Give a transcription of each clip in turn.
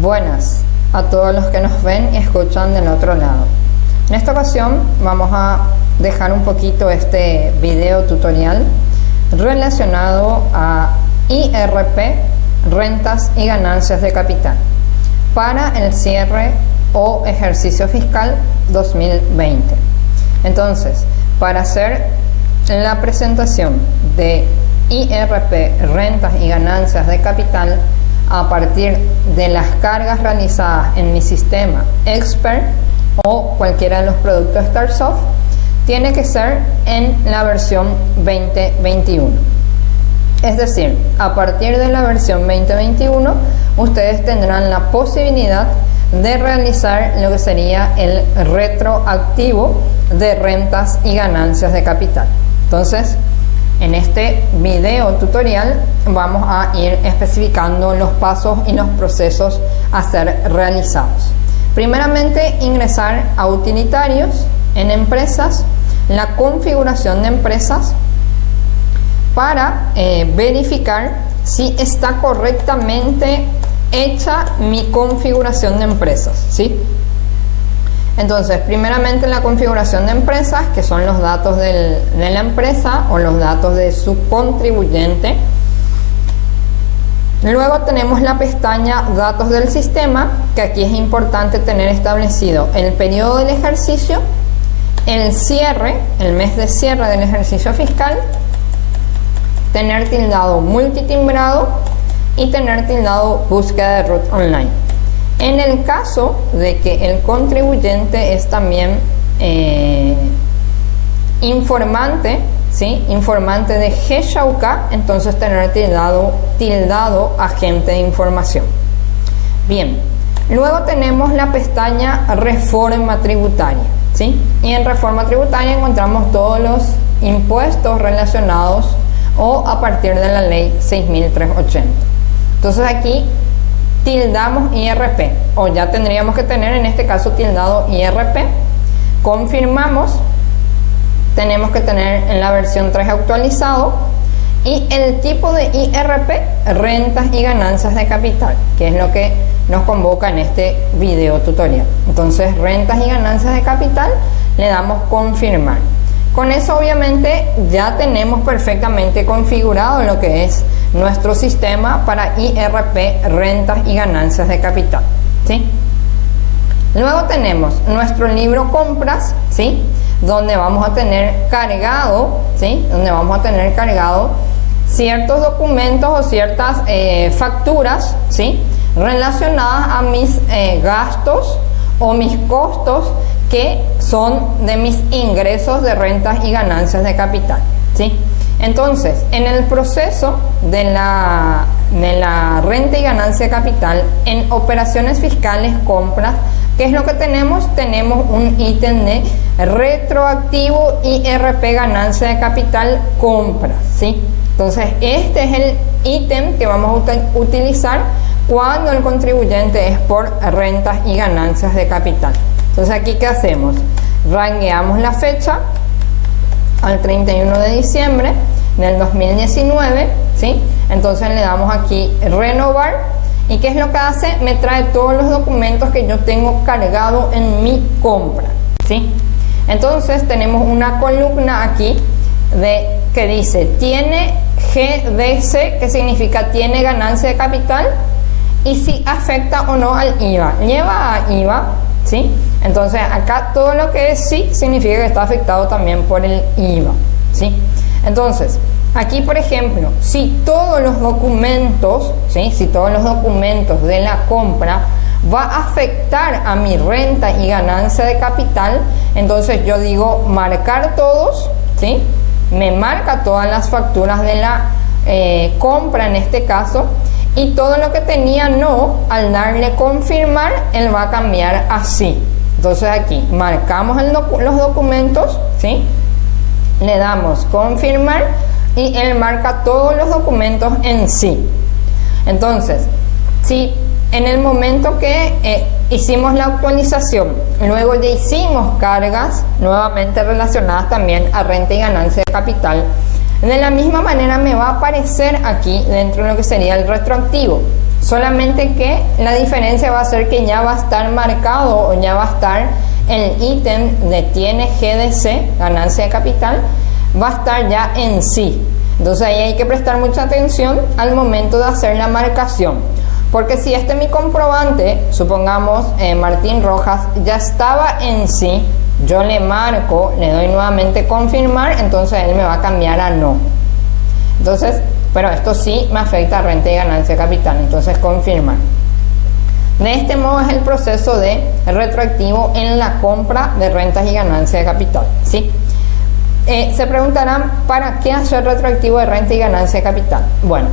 Buenas a todos los que nos ven y escuchan del otro lado. En esta ocasión vamos a dejar un poquito este video tutorial relacionado a IRP, rentas y ganancias de capital, para el cierre o ejercicio fiscal 2020. Entonces, para hacer la presentación de IRP, rentas y ganancias de capital, a partir de las cargas realizadas en mi sistema Expert o cualquiera de los productos StarSoft, tiene que ser en la versión 2021. Es decir, a partir de la versión 2021, ustedes tendrán la posibilidad de realizar lo que sería el retroactivo de rentas y ganancias de capital. Entonces, en este video tutorial vamos a ir especificando los pasos y los procesos a ser realizados. Primeramente, ingresar a utilitarios en empresas, la configuración de empresas, para verificar si está correctamente hecha mi configuración de empresas, ¿sí? Entonces, primeramente la configuración de empresas, que son los datos de la empresa o los datos de su contribuyente. Luego tenemos la pestaña datos del sistema, que aquí es importante tener establecido el periodo del ejercicio, el cierre, el mes de cierre del ejercicio fiscal, tener tildado multitimbrado y tener tildado búsqueda de root online. En el caso de que el contribuyente es también informante, ¿sí? Informante de GSHAUCA, entonces tener tildado agente de información. Bien, luego tenemos la pestaña reforma tributaria, ¿sí? Y en reforma tributaria encontramos todos los impuestos relacionados o a partir de la ley 6.380. Entonces aquí tildamos IRP, o ya tendríamos que tener en este caso tildado IRP, confirmamos, tenemos que tener en la versión 3 actualizado, y el tipo de IRP, rentas y ganancias de capital, que es lo que nos convoca en este video tutorial. Entonces, rentas y ganancias de capital, le damos confirmar. Con eso obviamente ya tenemos perfectamente configurado lo que es nuestro sistema para IRP, rentas y ganancias de capital, ¿sí? Luego tenemos nuestro libro compras, ¿sí? Donde vamos a tener cargado, ¿sí? Donde vamos a tener cargado ciertos documentos o ciertas facturas, ¿sí? Relacionadas a mis gastos o mis costos, que son de mis ingresos de rentas y ganancias de capital, ¿sí? Entonces, en el proceso de la renta y ganancia de capital, en operaciones fiscales, compras, ¿qué es lo que tenemos? Tenemos un ítem de retroactivo IRP ganancia de capital compras, ¿sí? Entonces, este es el ítem que vamos a utilizar cuando el contribuyente es por rentas y ganancias de capital. Entonces, aquí, ¿qué hacemos? Rangueamos la fecha al 31 de diciembre del 2019, ¿sí? Entonces le damos aquí renovar, y ¿qué es lo que hace? Me trae todos los documentos que yo tengo cargado en mi compra, ¿sí? Entonces tenemos una columna aquí que dice tiene GDC, que significa tiene ganancia de capital, y si afecta o no al IVA. Lleva a IVA, ¿sí? Entonces acá todo lo que es sí significa que está afectado también por el IVA, ¿sí? Entonces, aquí por ejemplo, si todos los documentos, ¿sí? Si todos los documentos de la compra va a afectar a mi renta y ganancia de capital, entonces yo digo marcar todos, ¿sí? Me marca todas las facturas de la compra en este caso, y todo lo que tenía no, al darle confirmar, él va a cambiar así. Entonces aquí marcamos los documentos, ¿sí? Le damos confirmar y él marca todos los documentos en sí. Entonces, si en el momento que hicimos la actualización, luego ya hicimos cargas nuevamente relacionadas también a renta y ganancia de capital, de la misma manera me va a aparecer aquí dentro de lo que sería el retroactivo, solamente que la diferencia va a ser que ya va a estar marcado o ya va a estar el ítem de tiene GDC, ganancia de capital, va a estar ya en sí. Entonces ahí hay que prestar mucha atención al momento de hacer la marcación, porque si este mi comprobante, supongamos Martín Rojas, ya estaba en sí, yo le marco, le doy nuevamente confirmar, entonces él me va a cambiar a no. Entonces, pero esto sí me afecta a renta y ganancia de capital, entonces confirmar. De este modo es el proceso de retroactivo en la compra de rentas y ganancia de capital, ¿sí? Se preguntarán, ¿para qué hacer retroactivo de renta y ganancia de capital? Bueno,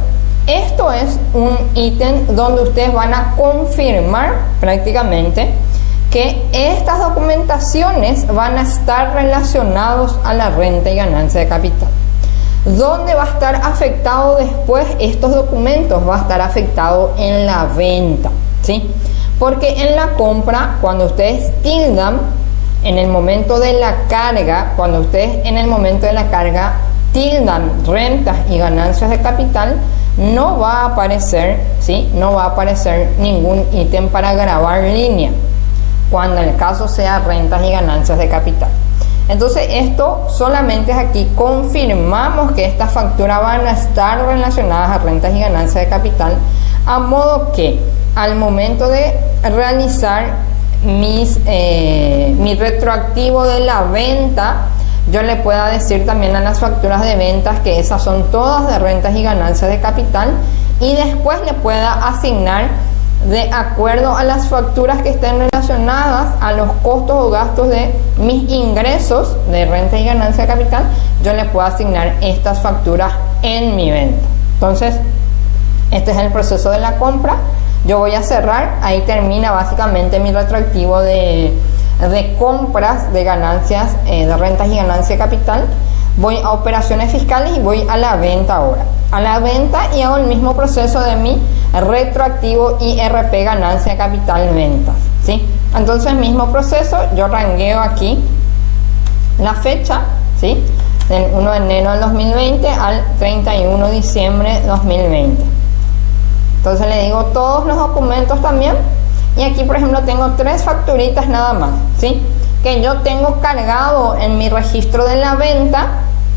esto es un ítem donde ustedes van a confirmar prácticamente que estas documentaciones van a estar relacionados a la renta y ganancia de capital. ¿Dónde va a estar afectado después estos documentos? Va a estar afectado en la venta, ¿sí? Porque en la compra, cuando ustedes tildan en el momento de la carga, cuando ustedes en el momento de la carga tildan rentas y ganancias de capital, no va a aparecer, ¿sí? No va a aparecer ningún ítem para grabar línea, cuando el caso sea rentas y ganancias de capital. Entonces esto solamente es aquí, confirmamos que estas facturas van a estar relacionadas a rentas y ganancias de capital, a modo que al momento de realizar mi retroactivo de la venta, yo le pueda decir también a las facturas de ventas que esas son todas de rentas y ganancias de capital, y después le pueda asignar, de acuerdo a las facturas que estén relacionadas a los costos o gastos de mis ingresos de renta y ganancia de capital, yo le puedo asignar estas facturas en mi venta. Entonces, este es el proceso de la compra. Yo voy a cerrar, ahí termina básicamente mi retroactivo de compras de ganancias, de rentas y ganancias de capital. Voy a operaciones fiscales y voy a la venta ahora. A la venta y hago el mismo proceso de mi retroactivo IRP ganancia de capital ventas, ¿sí? Entonces, mismo proceso, yo rangueo aquí la fecha, ¿sí? Del 1 de enero del 2020 al 31 de diciembre de 2020. Entonces le digo todos los documentos también, y aquí por ejemplo tengo 3 facturitas nada más, ¿sí? Que yo tengo cargado en mi registro de la venta,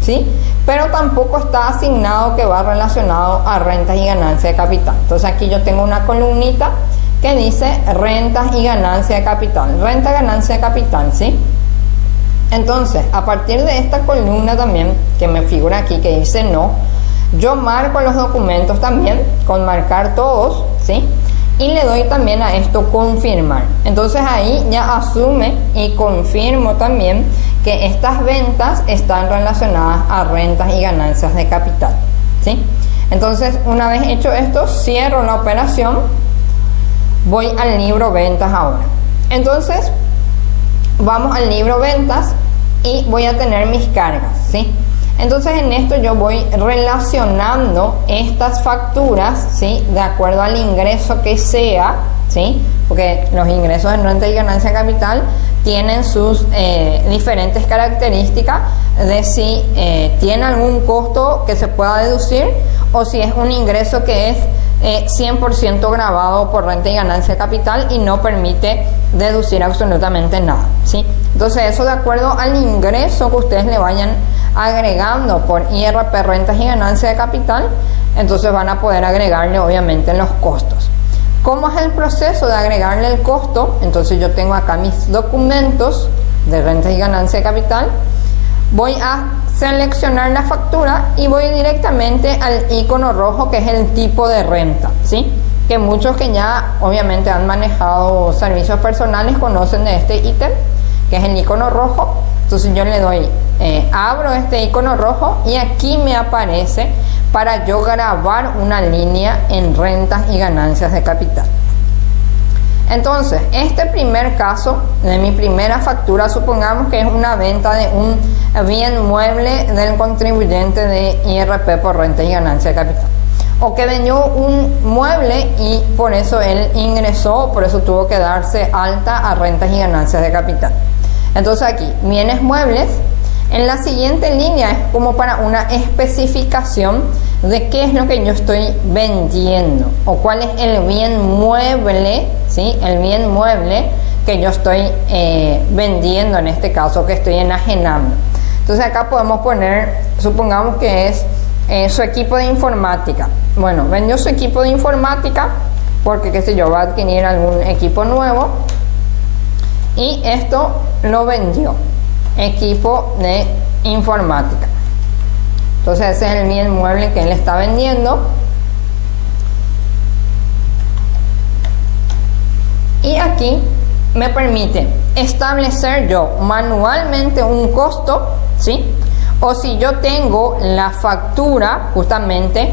¿sí? Pero tampoco está asignado que va relacionado a rentas y ganancias de capital. Entonces aquí yo tengo una columnita que dice rentas y ganancia de capital, renta, ganancia de capital, ¿sí? Entonces, a partir de esta columna también, que me figura aquí, que dice no, yo marco los documentos también, con marcar todos, ¿sí? Y le doy también a esto confirmar. Entonces ahí ya asume y confirmo también que estas ventas están relacionadas a rentas y ganancias de capital, ¿sí? Entonces, una vez hecho esto, cierro la operación, voy al libro ventas ahora. Entonces, vamos al libro ventas y voy a tener mis cargas, ¿sí? Entonces en esto yo voy relacionando estas facturas, ¿sí? De acuerdo al ingreso que sea, ¿sí? Porque los ingresos en renta y ganancia de capital tienen sus diferentes características de si tiene algún costo que se pueda deducir o si es un ingreso que es 100% grabado por renta y ganancia de capital y no permite deducir absolutamente nada, ¿sí? Entonces eso de acuerdo al ingreso que ustedes le vayan agregando por IRP, rentas y ganancias de capital, entonces van a poder agregarle obviamente los costos. ¿Cómo es el proceso de agregarle el costo? Entonces yo tengo acá mis documentos de rentas y ganancias de capital, voy a seleccionar la factura y voy directamente al icono rojo, que es el tipo de renta, ¿sí? Que muchos que ya obviamente han manejado servicios personales conocen de este ítem, que es el icono rojo. Entonces yo le doy, abro este icono rojo y aquí me aparece para yo grabar una línea en rentas y ganancias de capital. Entonces, este primer caso de mi primera factura, supongamos que es una venta de un bien mueble del contribuyente de IRP por renta y ganancia de capital, o que vendió un mueble y por eso él ingresó, por eso tuvo que darse alta a rentas y ganancias de capital. Entonces aquí, bienes muebles, en la siguiente línea es como para una especificación de qué es lo que yo estoy vendiendo o cuál es el bien mueble, ¿sí? El bien mueble que yo estoy vendiendo, en este caso que estoy enajenando. Entonces acá podemos poner, supongamos que es su equipo de informática. Bueno, vendió su equipo de informática porque, qué sé yo, va a adquirir algún equipo nuevo y esto lo vendió, equipo de informática. Entonces ese es el bien mueble que él está vendiendo. Y aquí me permite establecer yo manualmente un costo, ¿sí? O si yo tengo la factura justamente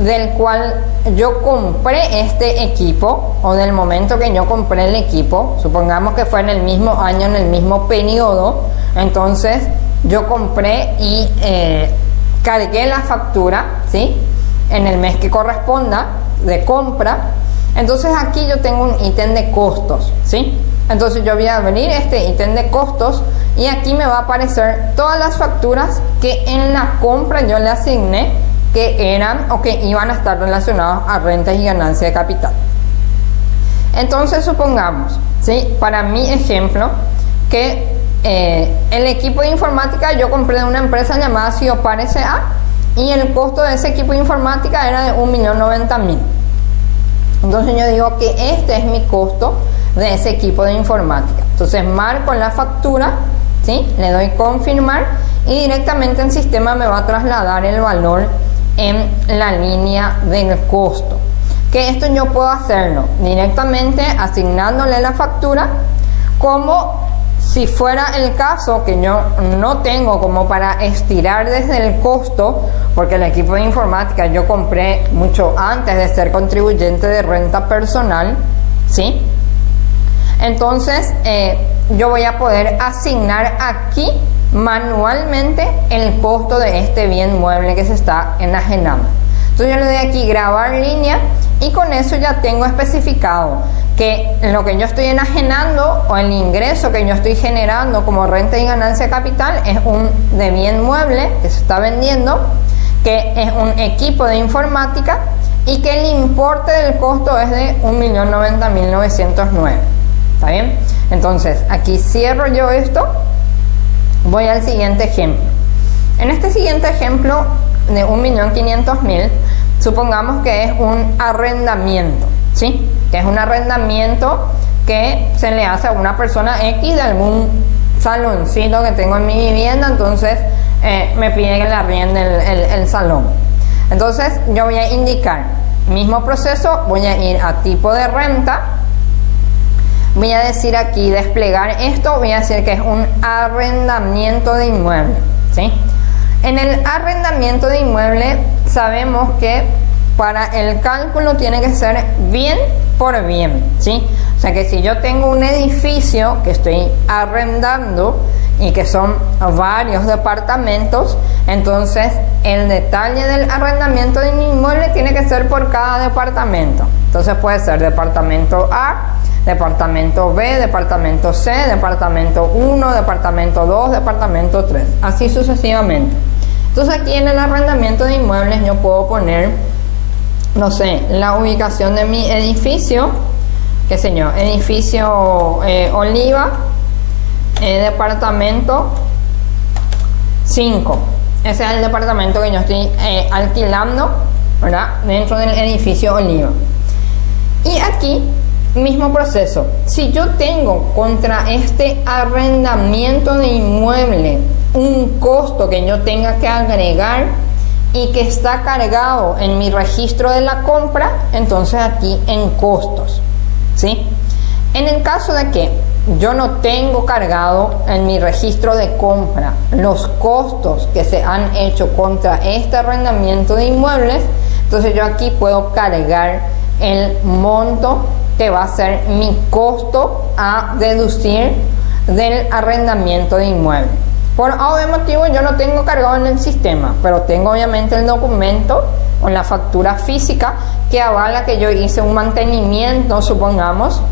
del cual yo compré este equipo, o del momento que yo compré el equipo, supongamos que fue en el mismo año, en el mismo periodo, entonces yo compré y cargué la factura, ¿sí? En el mes que corresponda de compra. Entonces aquí yo tengo un ítem de costos, ¿sí? Entonces yo voy a abrir este ítem de costos y aquí me va a aparecer todas las facturas que en la compra yo le asigné que eran o que iban a estar relacionados a rentas y ganancia de capital. Entonces supongamos, ¿sí? Para mi ejemplo, que el equipo de informática yo compré de una empresa llamada Siopar S.A. y el costo de ese equipo de informática era de 1.090.000. Entonces yo digo que este es mi costo de ese equipo de informática. Entonces marco la factura, ¿sí? Le doy confirmar y directamente el sistema me va a trasladar el valor en la línea del costo. Que esto yo puedo hacerlo directamente asignándole la factura, como si fuera el caso que yo no tengo como para estirar desde el costo, porque el equipo de informática yo compré mucho antes de ser contribuyente de renta personal, ¿sí? Entonces yo voy a poder asignar aquí manualmente el costo de este bien mueble que se está enajenando. Entonces yo le doy aquí grabar línea y con eso ya tengo especificado que lo que yo estoy enajenando o el ingreso que yo estoy generando como renta y ganancia de capital es un de bien mueble que se está vendiendo, que es un equipo de informática y que el importe del costo es de 1.090.909. ¿Está bien? Entonces aquí cierro yo esto, voy al siguiente ejemplo. En este siguiente ejemplo de 1.500.000, supongamos que es un arrendamiento, ¿sí? Que es un arrendamiento que se le hace a una persona X de algún saloncito que tengo en mi vivienda, entonces me pide que le arriende el salón. Entonces yo voy a indicar, mismo proceso, voy a ir a tipo de renta, voy a decir aquí desplegar esto, voy a decir que es un arrendamiento de inmueble, ¿sí? En el arrendamiento de inmueble sabemos que para el cálculo tiene que ser bien por bien, ¿sí? O sea que si yo tengo un edificio que estoy arrendando y que son varios departamentos, entonces el detalle del arrendamiento de un inmueble tiene que ser por cada departamento. Entonces puede ser departamento A, departamento B, departamento C, departamento 1, departamento 2, departamento 3, así sucesivamente. Entonces aquí en el arrendamiento de inmuebles yo puedo poner, no sé, la ubicación de mi edificio, qué sé yo, edificio Oliva, departamento 5. Ese es el departamento que yo estoy alquilando, ¿verdad? Dentro del edificio Oliva. Y aquí, mismo proceso. Si yo tengo contra este arrendamiento de inmueble un costo que yo tenga que agregar y que está cargado en mi registro de la compra, entonces aquí en costos, ¿sí? En el caso de que yo no tengo cargado en mi registro de compra los costos que se han hecho contra este arrendamiento de inmuebles, entonces yo aquí puedo cargar el monto que va a ser mi costo a deducir del arrendamiento de inmueble. Por obvio motivo yo no tengo cargado en el sistema, pero tengo obviamente el documento o la factura física que avala que yo hice un mantenimiento, supongamos,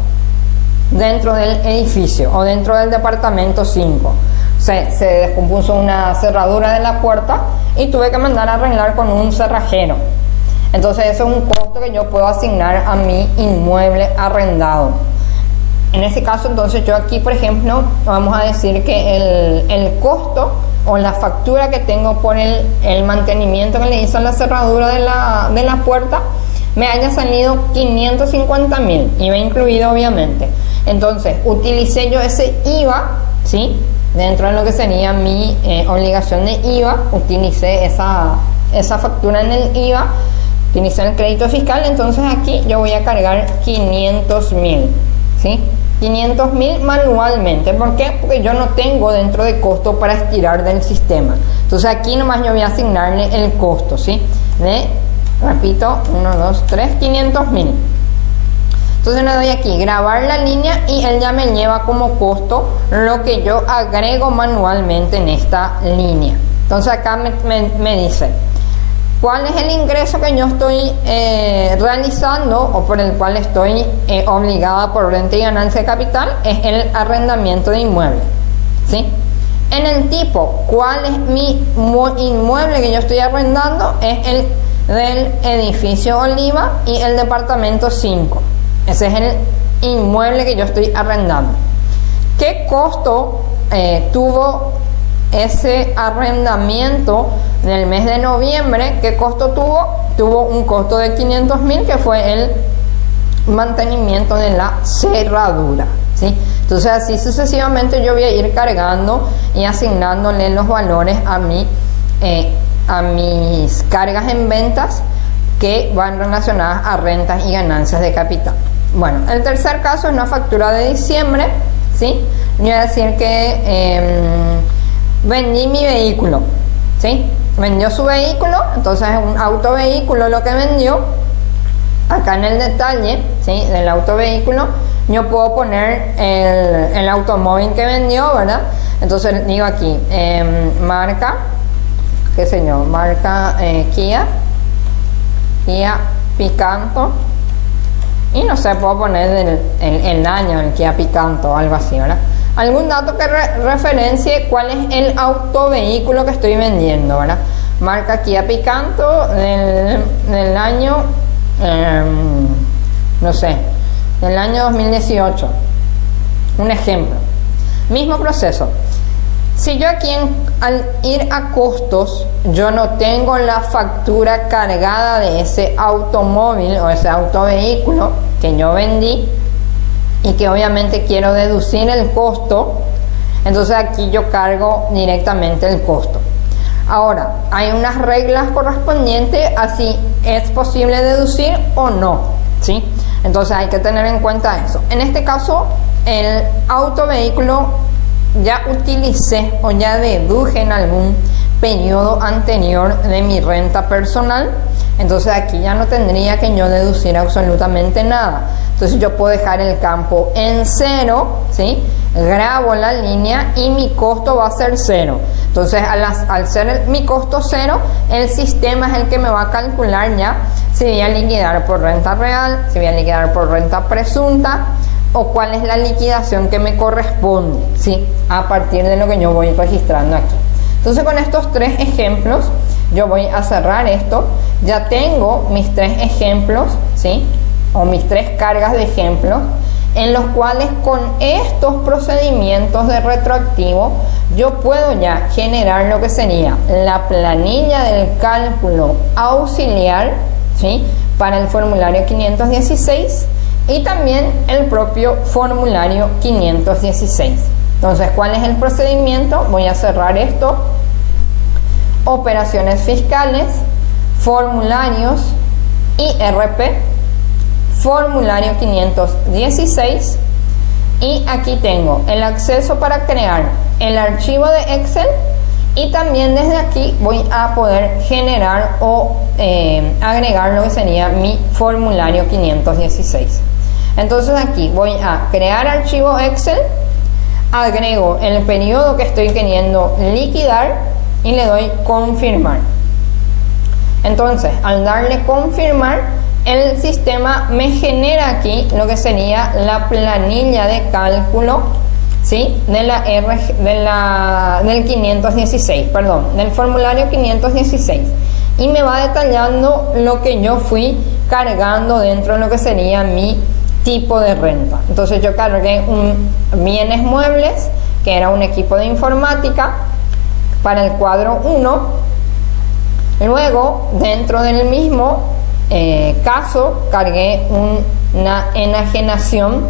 dentro del edificio o dentro del departamento 5. Se descompuso una cerradura de la puerta, y tuve que mandar a arreglar con un cerrajero. Entonces eso es un costo que yo puedo asignar a mi inmueble arrendado. En este caso, entonces yo aquí, por ejemplo, vamos a decir que el costo o la factura que tengo por el mantenimiento que le hizo a la cerradura de la puerta me haya salido 550.000, IVA incluido obviamente. Entonces utilicé yo ese IVA, ¿sí? Dentro de lo que sería mi obligación de IVA, utilicé esa factura en el IVA, utilicé el crédito fiscal. Entonces aquí yo voy a cargar 500.000, ¿sí? 500.000 manualmente. ¿Por qué? Porque yo no tengo dentro de costo para estirar del sistema. Entonces aquí nomás yo voy a asignarle el costo, ¿sí? Repito, 1, 2, 3, 500.000. Entonces le doy aquí grabar la línea y él ya me lleva como costo lo que yo agrego manualmente en esta línea. Entonces acá me dice cuál es el ingreso que yo estoy realizando o por el cual estoy obligada por renta y ganancia de capital. Es el arrendamiento de inmueble, ¿sí? En el tipo, ¿cuál es mi inmueble que yo estoy arrendando? Es el del edificio Oliva y el departamento 5. Ese es el inmueble que yo estoy arrendando. ¿Qué costo tuvo ese arrendamiento del mes de noviembre? ¿Qué costo tuvo? Tuvo un costo de 500.000, que fue el mantenimiento de la cerradura, ¿sí? Entonces así sucesivamente yo voy a ir cargando y asignándole los valores a mis cargas en ventas que van relacionadas a rentas y ganancias de capital. Bueno, el tercer caso es una factura de diciembre, ¿sí? Voy a decir que vendí mi vehículo, ¿sí? Vendió su vehículo, entonces es un autovehículo lo que vendió. Acá en el detalle, ¿sí?, del autovehículo yo puedo poner el automóvil que vendió, ¿verdad? Entonces digo aquí marca, qué sé yo, marca Kia Picanto, y no sé, puedo poner el año del Kia Picanto o algo así, ¿verdad? Algún dato que referencie cuál es el autovehículo que estoy vendiendo, ¿verdad? Marca Kia Picanto del año, no sé, del año 2018. Un ejemplo. Mismo proceso. Si yo aquí al ir a costos, yo no tengo la factura cargada de ese automóvil o ese autovehículo que yo vendí y que obviamente quiero deducir el costo, entonces aquí yo cargo directamente el costo. Ahora, hay unas reglas correspondientes a si es posible deducir o no, ¿sí? Entonces hay que tener en cuenta eso. En este caso, el autovehículo ya utilicé o ya deduje en algún periodo anterior de mi renta personal, entonces aquí ya no tendría que yo deducir absolutamente nada. Entonces yo puedo dejar el campo en cero, ¿sí? Grabo la línea y mi costo va a ser cero. Entonces al ser mi costo cero, el sistema es el que me va a calcular ya si voy a liquidar por renta real, si voy a liquidar por renta presunta, o cuál es la liquidación que me corresponde, ¿sí?, a partir de lo que yo voy registrando aquí. Entonces con estos tres ejemplos yo voy a cerrar esto. Ya tengo mis tres ejemplos, ¿sí?, o mis tres cargas de ejemplos, en los cuales con estos procedimientos de retroactivo yo puedo ya generar lo que sería la planilla del cálculo auxiliar, ¿sí?, para el formulario 516 y también el propio formulario 516. Entonces, ¿cuál es el procedimiento? Voy a cerrar esto: operaciones fiscales, formularios, IRP, formulario 516, y aquí tengo el acceso para crear el archivo de Excel, y también desde aquí voy a poder generar o agregar lo que sería mi formulario 516. Entonces aquí voy a crear archivo Excel, agrego el periodo que estoy queriendo liquidar y le doy confirmar. Entonces al darle confirmar, el sistema me genera aquí lo que sería la planilla de cálculo ¿sí? Del 516, perdón, del formulario 516. Y me va detallando lo que yo fui cargando dentro de lo que sería mi tipo de renta. Entonces yo cargué bienes muebles, que era un equipo de informática, para el cuadro 1. Luego, dentro del mismo caso, cargué una enajenación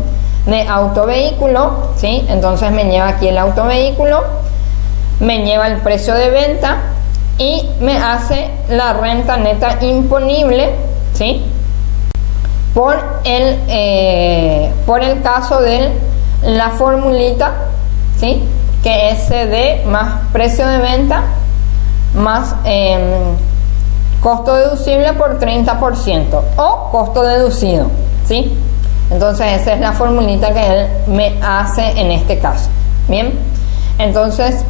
de autovehículo, ¿sí? Entonces me lleva aquí el autovehículo, me lleva el precio de venta y me hace la renta neta imponible, ¿sí? Por el caso de la formulita, ¿sí? Que es CD más precio de venta más costo deducible por 30% o costo deducido, ¿sí? Entonces esa es la formulita que él me hace en este caso. Bien, entonces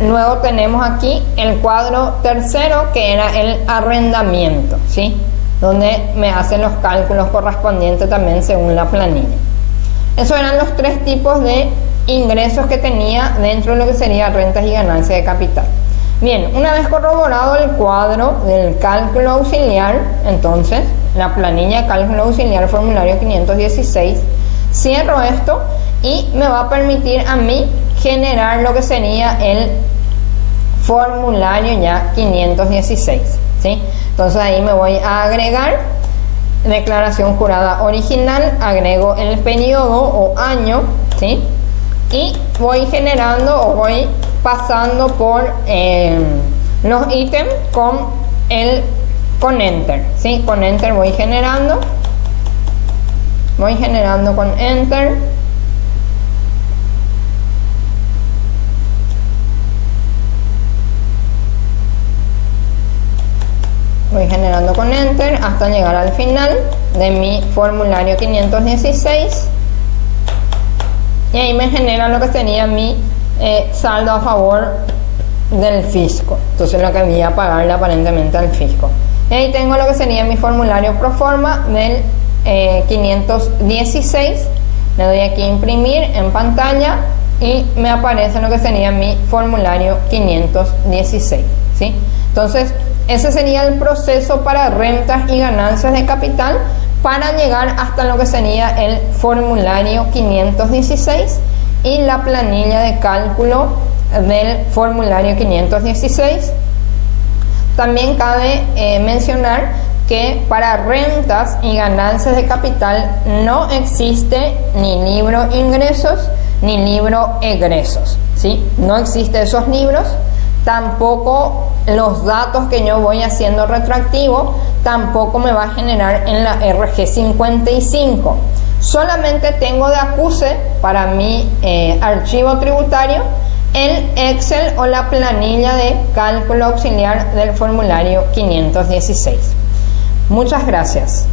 luego tenemos aquí el cuadro tercero, que era el arrendamiento, ¿sí? Donde me hacen los cálculos correspondientes también según la planilla. Esos eran los tres tipos de ingresos que tenía dentro de lo que sería rentas y ganancias de capital. Bien, una vez corroborado el cuadro del cálculo auxiliar, entonces la planilla de cálculo auxiliar formulario 516, cierro esto y me va a permitir a mí generar lo que sería el formulario ya 516, ¿sí? Entonces ahí me voy a agregar declaración jurada original, agrego el periodo o año, ¿sí? Y voy generando o voy pasando por los ítems con enter, ¿sí? Con enter voy generando con enter. Voy generando con enter hasta llegar al final de mi formulario 516 y ahí me genera lo que sería mi saldo a favor del fisco, entonces lo que voy a pagarle aparentemente al fisco. Y ahí tengo lo que sería mi formulario pro forma del 516. Le doy aquí imprimir en pantalla y me aparece lo que sería mi formulario 516, ¿sí? Entonces ese sería el proceso para rentas y ganancias de capital para llegar hasta lo que sería el formulario 516 y la planilla de cálculo del formulario 516. También cabe mencionar que para rentas y ganancias de capital no existe ni libro ingresos ni libro egresos, ¿sí? No existen esos libros. Tampoco los datos que yo voy haciendo retroactivo tampoco me va a generar en la RG 55. Solamente tengo de acuse para mi archivo tributario el Excel o la planilla de cálculo auxiliar del formulario 516. Muchas gracias.